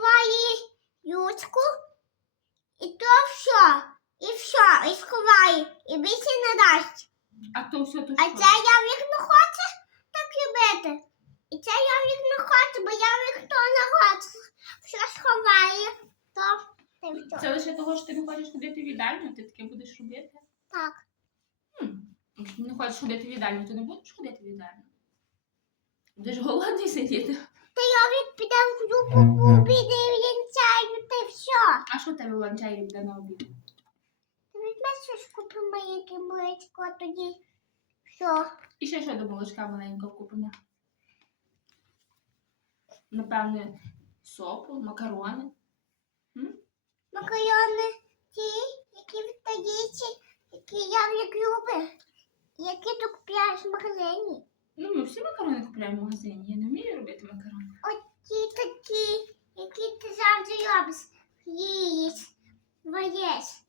сховай ючку і то все. І все, і сховай, і більше не дасть. А то все то А що? це явник не хочу так любити. І це явник не хочу, бо явник то не хоче. Все сховає, то ти. Це лише того, що ти не хочеш ходити в їдальню, ти таке будеш робити. Так. Хм. Якщо ти не хочеш ходити в їдальню, ти не будеш ходити в їдальню. Будеш голодний сидіти. Та явник піде в групу, піде він чаю, та й все. А що тебе в ланчаї буде на обід? Ти візьмеш щось купимо, яке молочко, тоді все. І ще що до молочка маленького купимо? Напевне, сопу, макарони. М? Макарони ті, які в таїці, які явник любить. Які ти купляєш в магазині. Ну, ми всі макарони купуємо в магазині. Я не вмію робити макарони. It's to. Yes. but yes.